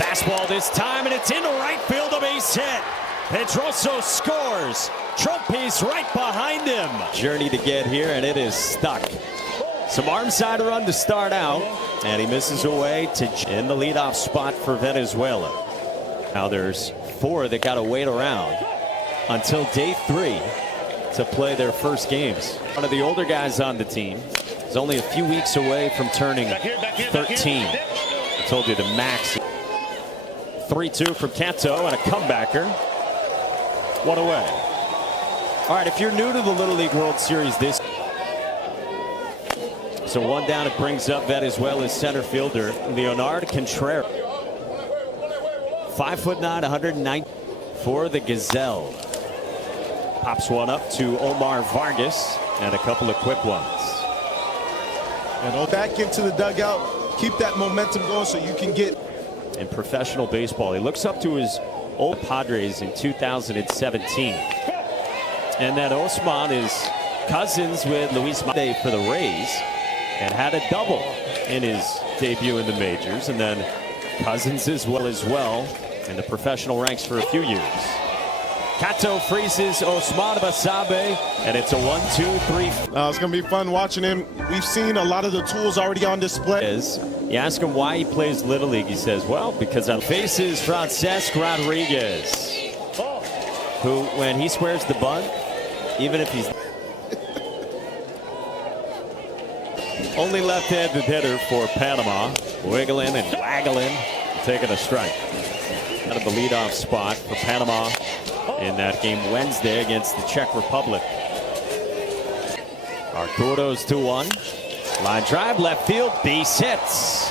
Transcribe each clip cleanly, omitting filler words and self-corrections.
Fastball this time, and it's into right field, a base hit. Pedroso scores. Trumpy's right behind him. Journey to get here, and it is stuck. Some arm side run to start out, and he misses away to in the leadoff spot for Venezuela. Now there's 4 that got to wait around until day 3 to play their first games. One of the older guys on the team is only a few weeks away from turning 13. I told you the max. 3-2 from Cato and a comebacker. 1 away. All right, if you're new to the Little League World Series this. So 1 down, it brings up Venezuela's center fielder, Leonard Contreras. 5'9", 109 for the Gazelle. Pops one up to Omar Vargas and a couple of quick ones. And back into the dugout, keep that momentum going so you can get. In professional baseball, he looks up to his old Padres in 2017. And that Osman is cousins with Luis Mate for the Rays and had a double in his debut in the majors, and then cousins as well in the professional ranks for a few years. Cato freezes Osman Basabe, and it's a 1-2-3. It's going to be fun watching him. We've seen a lot of the tools already on display. You ask him why he plays Little League. He says, well, because I faces Francesc Rodriguez, who, when he squares the bunt, even if he's only left-handed hitter for Panama, wiggling and waggling, taking a strike. Out of the leadoff spot for Panama in that game Wednesday against the Czech Republic. Arturo's 2-1. Line drive, left field, base hits.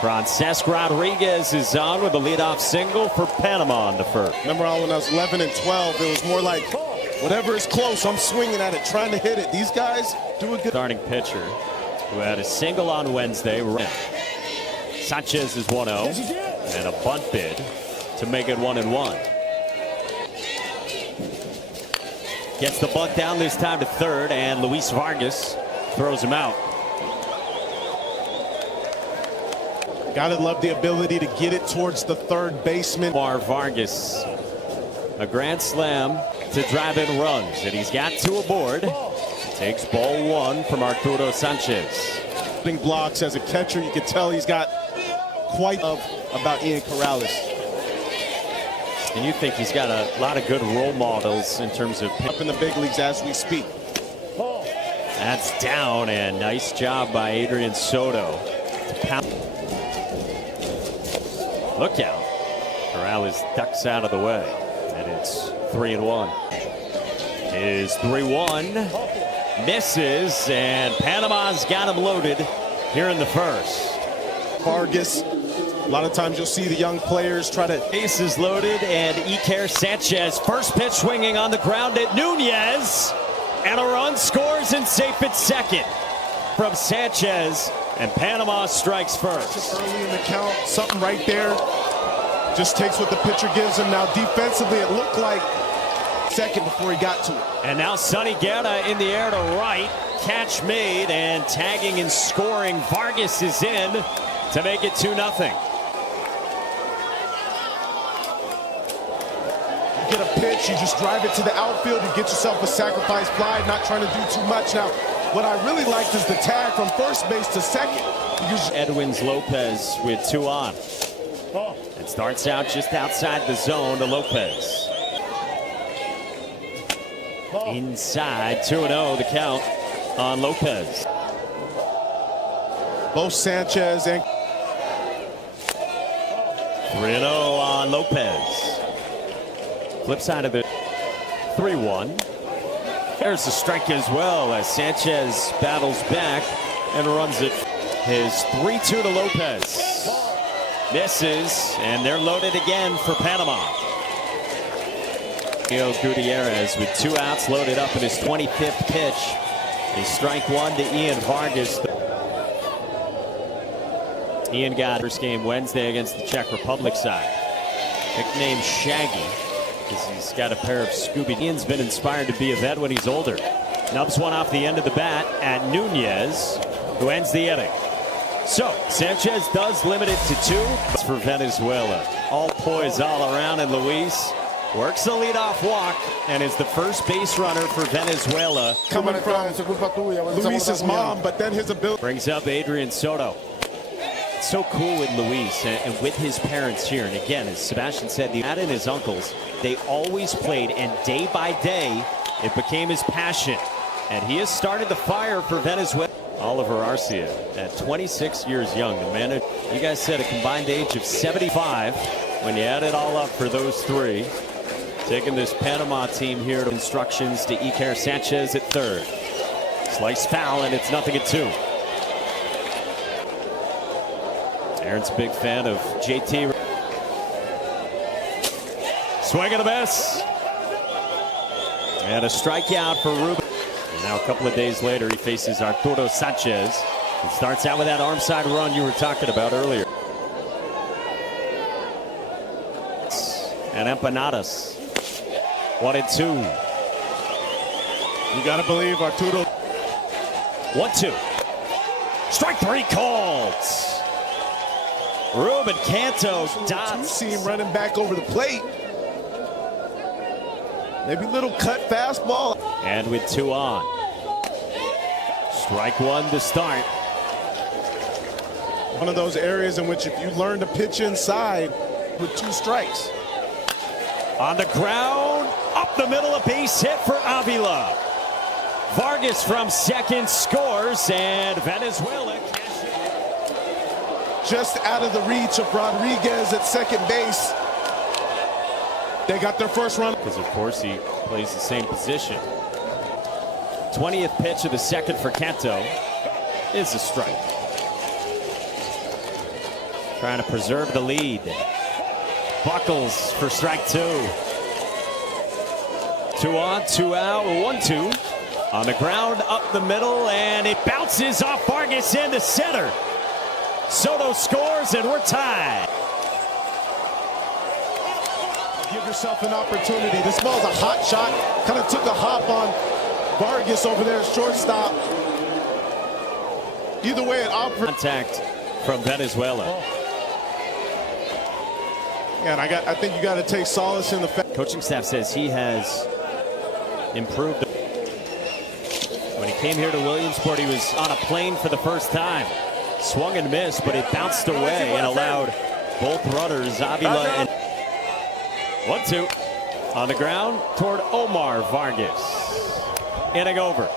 Francesc Rodriguez is on with a leadoff single for Panama on the first. Remember when I was 11 and 12, it was more like, whatever is close, I'm swinging at it, trying to hit it. These guys do a good. Starting pitcher who had a single on Wednesday. Sanchez is 1-0 and a bunt bid to make it 1-1. Gets the bunt down this time to third, and Luis Vargas throws him out. Gotta love the ability to get it towards the third baseman. Vargas, a grand slam to drive in runs, and he's got 2 aboard. Takes ball 1 from Arturo Sanchez. Blocks as a catcher, you can tell he's got quite about Ian Corrales. And you think he's got a lot of good role models in terms of up in the big leagues as we speak. That's down, and nice job by Adrian Soto. Look out. Corrales ducks out of the way, and it's 3-1. Is 3-1. Misses, and Panama's got him loaded here in the first. Vargas. A lot of times you'll see the young players try to. Bases loaded, and Iker Sanchez, first pitch swinging on the ground at Nunez, and a run scores and safe at second from Sanchez, and Panama strikes first. Just early in the count, something right there. Just takes what the pitcher gives him. Now defensively, it looked like second before he got to it. And now Sonny Guerra in the air to right, catch made, and tagging and scoring. Vargas is in to make it 2-0. Get a pitch, you just drive it to the outfield, you get yourself a sacrifice fly, not trying to do too much. Now, what I really liked is the tag from first base to second. Edwins Lopez with 2 on. It starts out just outside the zone to Lopez. Inside, 2-0 the count on Lopez. Both Sanchez and 3-0 on Lopez. Flip side of it, 3-1. There's a strike as well as Sanchez battles back and runs it. His 3-2 to Lopez. Misses, and they're loaded again for Panama. Miguel Gutierrez with 2 outs, loaded up in his 25th pitch. A strike 1 to Ian Vargas. Ian got first game Wednesday against the Czech Republic side. Nicknamed Shaggy, because he's got a pair of Scooby. Ian's been inspired to be a vet when he's older. Nubs one off the end of the bat at Nunez, who ends the inning. So Sanchez does limit it to 2. It's for Venezuela. All poise all around, and Luis works the leadoff walk and is the first base runner for Venezuela. Coming from Luis's mom, but then his ability. Brings up Adrian Soto. It's so cool with Luis and with his parents here. And again, as Sebastian said, the dad and his uncles, they always played, and day by day, it became his passion. And he has started the fire for Venezuela. Oliver Arcia at 26 years young. The man, you guys said a combined age of 75. When you add it all up for those 3. Taking this Panama team here to instructions to Iker Sanchez at 3rd. Slice foul, and it's 0-2. Aaron's a big fan of JT. Swing and a miss. And a strikeout for Ruben. And now a couple of days later, he faces Arturo Sanchez. He starts out with that arm side run you were talking about earlier. And empanadas. 1-2. You got to believe Arturo. 1-2. Strike 3 called. Ruben Canto dots. You see him running back over the plate. Maybe a little cut fastball. And with 2 on. Strike 1 to start. One of those areas in which if you learn to pitch inside with 2 strikes. On the ground, up the middle, a base hit for Avila. Vargas from second scores, and Venezuela just out of the reach of Rodriguez at second base. They got their first run. Because, of course, he plays the same position. 20th pitch of the second for Canto is a strike. Trying to preserve the lead. Buckles for strike 2. 2 on, 2 out, 1-2. On the ground, up the middle, and it bounces off Vargas into center. Soto scores, and we're tied. Give yourself an opportunity. This ball's a hot shot. Kind of took a hop on Vargas over there at shortstop. Either way, it offered contact from Venezuela. And I think you got to take solace in the fact. Coaching staff says he has improved. When he came here to Williamsport, he was on a plane for the first time. Swung and missed, but it bounced away and allowed both runners, Avila and 1-2 on the ground toward Omar Vargas. Inning over.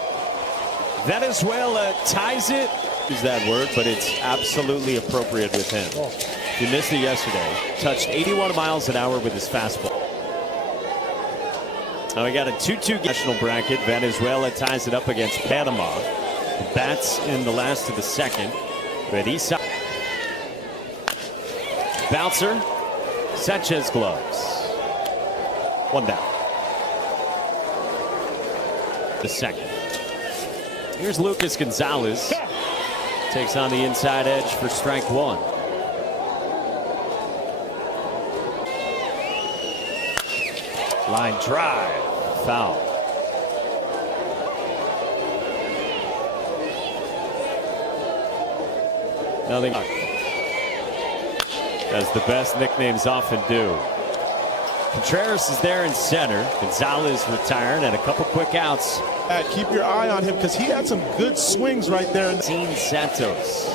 Venezuela ties it. Use that word, but it's absolutely appropriate with him. He missed it yesterday. Touched 81 miles an hour with his fastball. Now we got a 2-2 national bracket. Venezuela ties it up against Panama. The bats in the last of the second. With Isa. Bouncer. Sanchez gloves. 1 down. The second. Here's Lucas Gonzalez. Takes on the inside edge for strike 1. Line drive. Foul. Nothing. As the best nicknames often do. Contreras is there in center. Gonzalez retired and a couple quick outs. Keep your eye on him because he had some good swings right there. Dean Santos.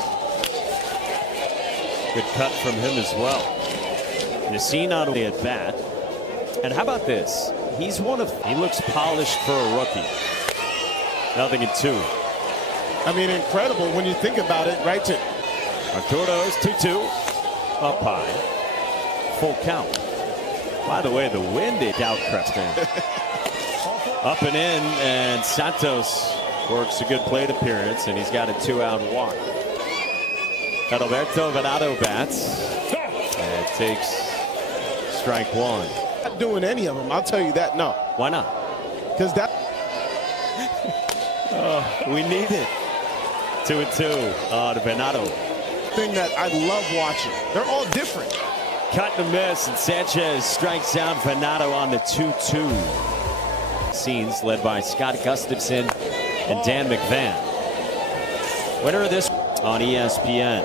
Good cut from him as well. Yassine not only at bat. And how about this? He looks polished for a rookie. 0-2. I mean, incredible when you think about it, right? Arturo's 2-2. Up high. Full count. By the way, the wind is out, Preston. Up and in, and Santos works a good plate appearance, and he's got a 2-out walk. Adalberto Venado bats. And takes strike 1. Not doing any of them, I'll tell you that. No. Why not? Because that. We need it. 2-2 on Venado. Thing that I love watching. They're all different. Cut and miss, and Sanchez strikes out Venado on the 2-2. Scenes led by Scott Gustafson and Dan McVan. Winner of this. on ESPN.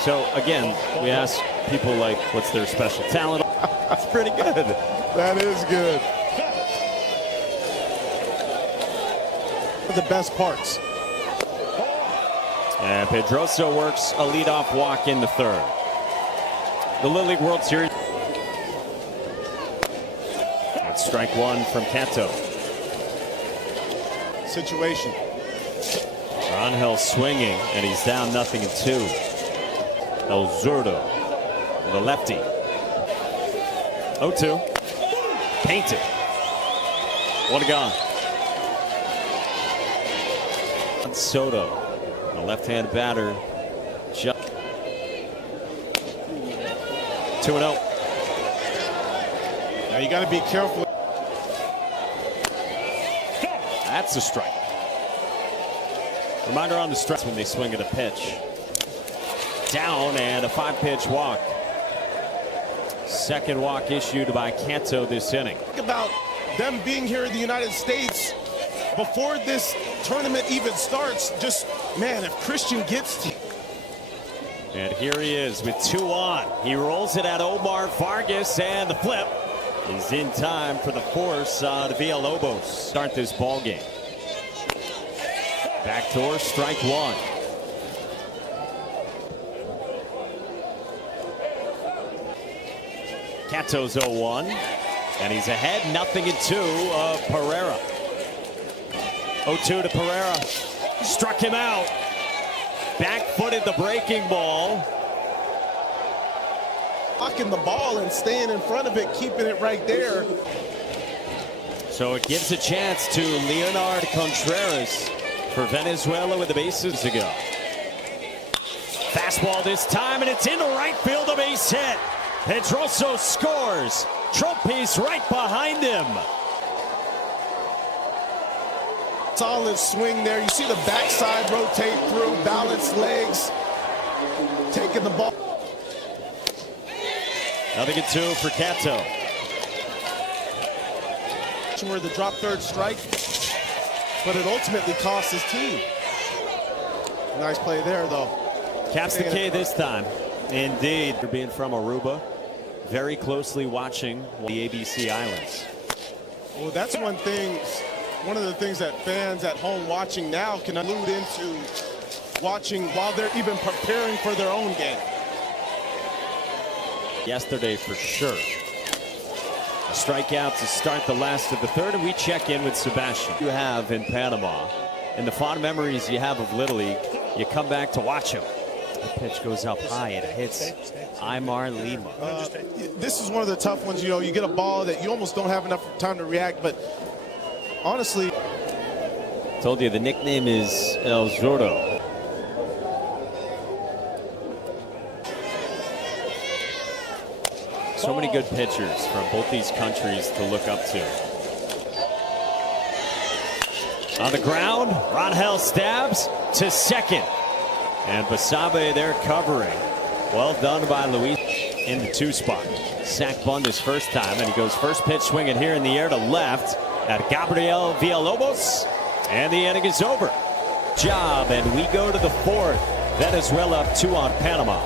So again, we ask people like, what's their special talent? That's pretty good. That is good. The best parts. And Pedroso works a leadoff walk in the third. The Little League World Series. That's strike one from Canto. Situation. Rangel swinging, and he's down 0-2. El Zurdo, the lefty. 0-2. Painted. One gone. Soto, the left-hand batter. 2-0. Now you got to be careful. That's a strike. Reminder on the strike when they swing at a pitch. Down, and a 5-pitch walk. Second walk issued by Canto this inning. Think about them being here in the United States before this tournament even starts. Just, man, if Christian gets to... And here he is with 2 on. He rolls it at Omar Vargas, and the flip is in time for the force on Villalobos. Start this ball game. Backdoor, strike one. Canto's 0-1, and he's ahead 0-2 of Pereira. 0-2 to Pereira. Struck him out. Back-footed the breaking ball. Blocking the ball and staying in front of it, keeping it right there. So it gives a chance to Leonard Contreras for Venezuela with the bases to go. Fastball this time, and it's into right field, a base hit. Pedroso scores. Trumpy's right behind him. Solid swing there. You see the backside rotate through, balanced legs, taking the ball. 0-2 for Canto. Where the drop third strike, but it ultimately cost his team. Nice play there, though. Caps the K this time. Indeed. Being from Aruba, very closely watching the ABC Islands. Well, that's one of the things that fans at home watching now can allude into watching while they're even preparing for their own game. Yesterday for sure. A strikeout to start the last of the third, and we check in with Sebastian. You have in Panama, and the fond memories you have of Little League, you come back to watch him. The pitch goes up high, it hits Aymar Lima. This is one of the tough ones. You know, you get a ball that you almost don't have enough time to react, but honestly, told you the nickname is El Zurdo. So many good pitchers from both these countries to look up to. On the ground, Rangel stabs to second. And Basabe there covering. Well done by Luis in the 2 spot. Sack bunt his first time, and he goes first pitch swinging here in the air to left at Gabriel Villalobos. And the inning is over. Job, and we go to the 4th. Venezuela up 2 on Panama.